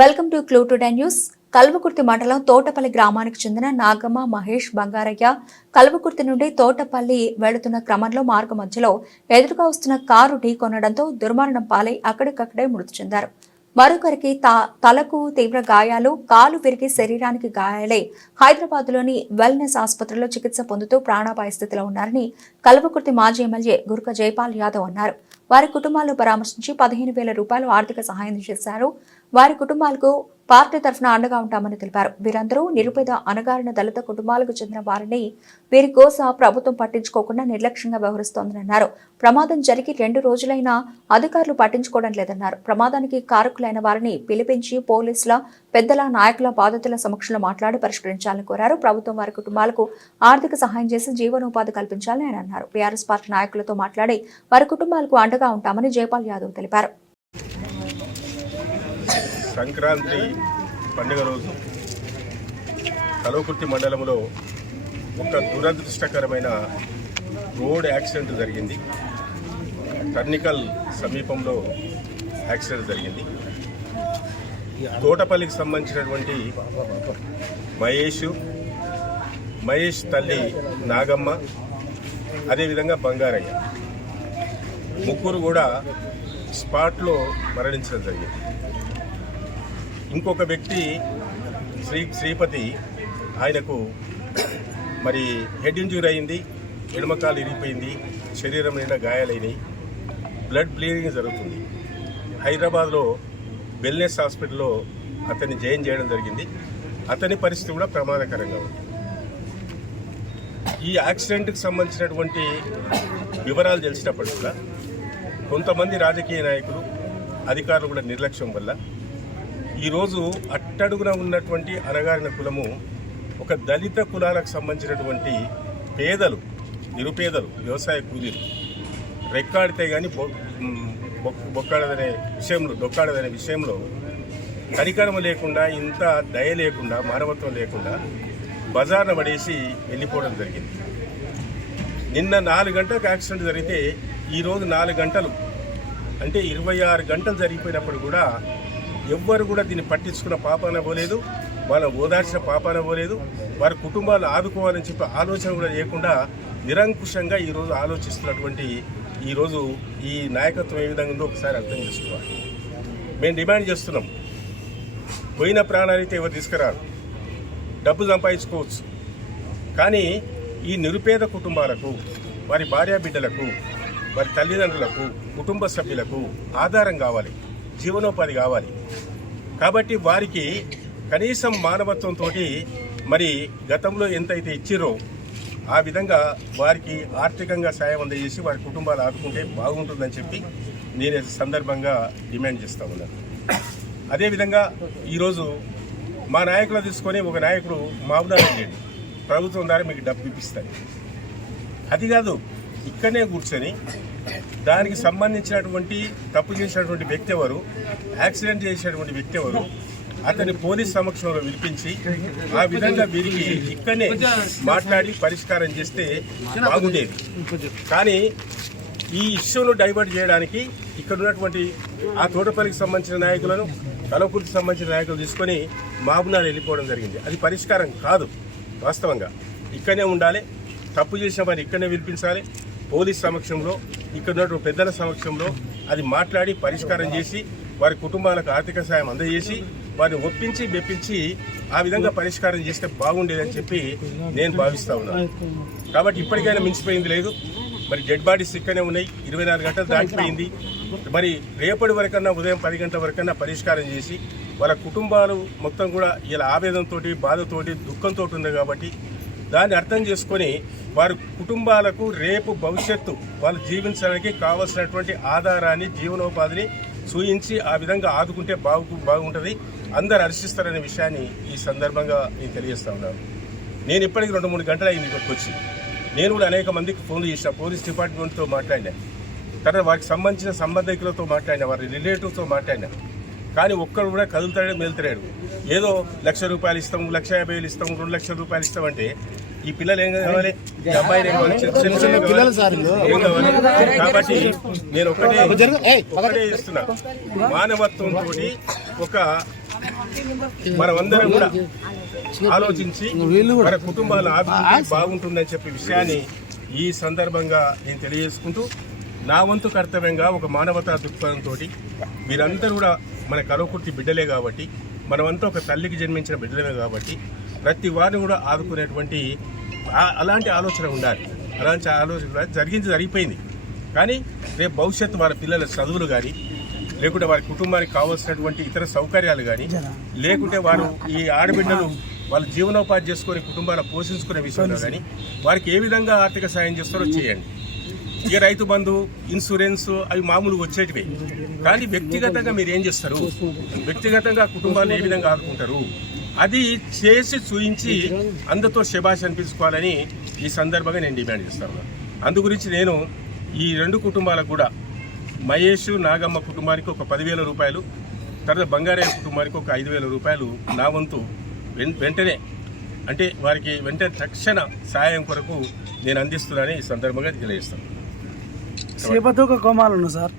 Welcome to clue today news. Kalwakurthy మండలం తోటపల్లి గ్రామానికి చెందిన నాగమ్మ, మహేష్, బంగారయ్య కల్వకుర్తి నుండి తోటపల్లి వెళుతున్న క్రమంలో మార్గ మధ్యలో ఎదురుగా వస్తున్న కారు ఢీకొనడంతో దుర్మరణం పాలై అక్కడికక్కడే మృతి చెందారు. మరొకరికి తలకు తీవ్ర గాయాలు, కాలు విరిగి శరీరానికి గాయాలై హైదరాబాద్లోని వెల్నెస్ ఆసుపత్రిలో చికిత్స పొందుతూ ప్రాణాపాయ స్థితిలో ఉన్నారని కల్వకుర్తి మాజీ ఎమ్మెల్యే గుర్క జైపాల్ యాదవ్ అన్నారు. వారి కుటుంబాలను పరామర్శించి 15,000 రూపాయలు ఆర్థిక సహాయం చేశారు. వారి కుటుంబాలకు పార్టీ తరఫున అండగా ఉంటామని తెలిపారు. వీరందరూ నిరుపేద అణగారిన దళిత కుటుంబాలకు చెందిన వారిని వీరి కోసం ప్రభుత్వం పట్టించుకోకుండా నిర్లక్ష్యంగా వ్యవహరిస్తోందని అన్నారు. ప్రమాదం జరిగి 2 రోజులైనా అధికారులు పట్టించుకోవడం లేదన్నారు. ప్రమాదానికి కారకులైన వారిని పిలిపించి పోలీసుల, పెద్దల, నాయకుల, బాధితుల సమక్షంలో మాట్లాడి పరిష్కరించాలని కోరారు. ప్రభుత్వం వారి కుటుంబాలకు ఆర్థిక సహాయం చేసి జీవనోపాధి కల్పించాలని ఆయన అన్నారు. బీఆర్ఎస్ పార్టీ నాయకులతో మాట్లాడి వారి కుటుంబాలకు అండగా ఉంటామని జైపాల్ యాదవ్ తెలిపారు. సంక్రాంతి పండుగ రోజు కల్వకుర్తి మండలంలో ఒక దురదృష్టకరమైన రోడ్ యాక్సిడెంట్ జరిగింది. టర్నికల్ సమీపంలో యాక్సిడెంట్ జరిగింది. తోటపల్లికి సంబంధించినటువంటి మహేష్ తల్లి నాగమ్మ, అదేవిధంగా బంగారయ్య ముగ్గురు కూడా స్పాట్లో మరణించడం జరిగింది. ఇంకొక వ్యక్తి శ్రీపతి, ఆయనకు మరి హెడ్ ఇంజూరీ అయింది, ఎడమకాలు ఇరిగిపోయింది, శరీరం నిండా గాయాలైనవి, బ్లడ్ బ్లీడింగ్ జరుగుతుంది. హైదరాబాద్లో వెల్నెస్ హాస్పిటల్లో అతన్ని జాయిన్ చేయడం జరిగింది. అతని పరిస్థితి కూడా ప్రమాదకరంగా ఉంది. ఈ యాక్సిడెంట్కి సంబంధించినటువంటి వివరాలు తెలిసినప్పటికీ కూడా కొంతమంది రాజకీయ నాయకులు, అధికారులు కూడా నిర్లక్ష్యం వల్ల ఈరోజు అట్టడుగున ఉన్నటువంటి అణగారిన కులము, ఒక దళిత కులాలకు సంబంధించినటువంటి పేదలు, నిరుపేదలు, వ్యవసాయ కూలీలు రెక్కాడితే కానీ దొక్కాడదనే విషయంలో కనికరం లేకుండా, ఇంత దయ లేకుండా, మానవత్వం లేకుండా బజార్న పడేసి వెళ్ళిపోవడం జరిగింది. నిన్న 4 గంటలకు యాక్సిడెంట్ జరిగితే ఈరోజు 4 గంటలు అంటే 26 గంటలు జరిగిపోయినప్పుడు కూడా ఎవ్వరు కూడా దీన్ని పట్టించుకున్న పాపాన పోలేదు, వాళ్ళ ఓదార్చిన పాపాన పోలేదు. వారి కుటుంబాలు ఆదుకోవాలని చెప్పి ఆలోచన కూడా లేకుండా నిరంకుశంగా ఈరోజు ఆలోచిస్తున్నటువంటి ఈరోజు ఈ నాయకత్వం ఏ విధంగా ఉందో ఒకసారి అర్థం చేసుకోవాలి. మేము డిమాండ్ చేస్తున్నాం, పోయిన ప్రాణాలైతే ఎవరు తీసుకురారు, డబ్బు సంపాదించుకోవచ్చు, కానీ ఈ నిరుపేద కుటుంబాలకు, వారి భార్యా బిడ్డలకు, వారి తల్లిదండ్రులకు, కుటుంబ సభ్యులకు ఆధారం కావాలి, జీవనోపాధి కావాలి. కాబట్టి వారికి కనీసం మానవత్వంతో మరి గతంలో ఎంతైతే ఇచ్చిరో ఆ విధంగా వారికి ఆర్థికంగా సాయం అందజేసి వారి కుటుంబాలు ఆదుకుంటే బాగుంటుందని చెప్పి నేను సందర్భంగా డిమాండ్ చేస్తా ఉన్నాను. అదేవిధంగా ఈరోజు మా నాయకులు తీసుకొని ఒక నాయకుడు మామూలు వెళ్ళండి, ప్రభుత్వం ద్వారా మీకు డబ్బు ఇప్పిస్తారు. అది కాదు, ఇక్కడనే కూర్చొని దానికి సంబంధించినటువంటి తప్పు చేసినటువంటి వ్యక్తి ఎవరు, యాక్సిడెంట్ చేసినటువంటి వ్యక్తి ఎవరు, అతని పోలీస్ సమక్షంలో వినిపించి ఆ విధంగా వీరికి ఇక్కడనే మాట్లాడి పరిష్కారం చేస్తే బాగుండేది. కానీ ఈ ఇష్యూను డైవర్ట్ చేయడానికి ఇక్కడ ఉన్నటువంటి ఆ తోటపల్లికి సంబంధించిన నాయకులను, కల్వకుర్తికి సంబంధించిన నాయకులు తీసుకొని మాబునాలు వెళ్ళిపోవడం జరిగింది. అది పరిష్కారం కాదు. వాస్తవంగా ఇక్కడనే ఉండాలి, తప్పు చేసిన వారిని ఇక్కడనే వినిపించాలి, పోలీస్ సమక్షంలో, ఇక్కడ ఉన్నటువంటి పెద్దల సమక్షంలో అది మాట్లాడి పరిష్కారం చేసి వారి కుటుంబాలకు ఆర్థిక సాయం అందజేసి వారిని ఒప్పించి మెప్పించి ఆ విధంగా పరిష్కారం చేస్తే బాగుండేదని చెప్పి నేను భావిస్తా ఉన్నాను. కాబట్టి ఇప్పటికైనా మించిపోయింది లేదు. మరి డెడ్ బాడీస్ ఇక్కడనే ఉన్నాయి, 24 గంటలు దాటిపోయింది. మరి రేపటి వరకన్నా ఉదయం 10 గంటల వరకన్నా పరిష్కారం చేసి వాళ్ళ కుటుంబాలు మొత్తం కూడా ఇలా ఆవేదనతో, బాధతోటి, దుఃఖంతో ఉంది. కాబట్టి దాన్ని అర్థం చేసుకొని వారి కుటుంబాలకు రేపు భవిష్యత్తు వాళ్ళు జీవించడానికి కావలసినటువంటి ఆధారాన్ని, జీవనోపాధిని చూయించి ఆ విధంగా ఆదుకుంటే బాగుంటుంది, అందరు హర్షిస్తారనే విషయాన్ని ఈ సందర్భంగా నేను తెలియజేస్తా ఉన్నాను. నేను ఇప్పటికి 2-3 గంటలు అయింది ఇక్కడికి వచ్చి. నేను కూడా అనేక మందికి ఫోన్లు చేసిన, పోలీస్ డిపార్ట్మెంట్తో మాట్లాడినా, తర్వాత వారికి సంబంధించిన సంబంధికులతో మాట్లాడినా, వారి రిలేటివ్తో మాట్లాడినా, కానీ ఒక్కరు కూడా కదులుతాడు, మేలుతాడు. ఏదో ₹1,00,000 ఇస్తాం, ₹1,50,000 ఇస్తాం, ₹2,00,000 ఇస్తామంటే ఈ పిల్లలు ఏం కావాలి, ఈ అమ్మాయిలు ఏం కావాలి, ఏం కావాలి. కాబట్టి నేను ఒకటే ఇస్తున్నా, మానవత్వంతో ఒక మనమందరం కూడా ఆలోచించి మన కుటుంబాల ఆభివృద్ధి బాగుంటుందని చెప్పే విషయాన్ని ఈ సందర్భంగా నేను తెలియజేసుకుంటూ నా వంతు కర్తవ్యంగా ఒక మానవతా దృక్పథంతో మీరందరూ కూడా మన కల్వకుర్తి బిడ్డలే కాబట్టి మనమంతా ఒక తల్లికి జన్మించిన బిడ్డలమే కాబట్టి ప్రతి వారిని కూడా ఆదుకునేటువంటి అలాంటి ఆలోచన ఉండాలి. అలాంటి ఆలోచన జరిగిపోయింది. కానీ రేపు భవిష్యత్తు వారి పిల్లల చదువులు కానీ, లేకుంటే వారి కుటుంబానికి కావాల్సినటువంటి ఇతర సౌకర్యాలు కానీ, లేకుంటే వారు ఈ ఆడబిడ్డలు వాళ్ళ జీవనోపాధి చేసుకొని కుటుంబాలు పోషించుకునే విషయంలో కానీ వారికి ఏ విధంగా ఆర్థిక సాయం చేస్తారో చేయండి. ఇక రైతు బంధు, ఇన్సూరెన్స్ అవి మామూలుగా వచ్చేటివి. కానీ వ్యక్తిగతంగా మీరు ఏం చేస్తారు, వ్యక్తిగతంగా కుటుంబాన్ని ఏ విధంగా ఆదుకుంటారు, అది చేసి చూయించి అందరితో శభాష్ అనిపించుకోవాలని ఈ సందర్భంగా నేను డిమాండ్ చేస్తాను. అందు గురించి నేను ఈ 2 కుటుంబాలకు కూడా, మహేష్ నాగమ్మ కుటుంబానికి ఒక 10,000 రూపాయలు, తర్వాత బంగారయ్య కుటుంబానికి ఒక 5,000 రూపాయలు నా వంతు వెంటనే, అంటే వారికి వెంటనే తక్షణ సహాయం కొరకు నేను అందిస్తున్నానని ఈ సందర్భంగా తెలియజేస్తాను. సేపతో ఒక కోమాలను సార్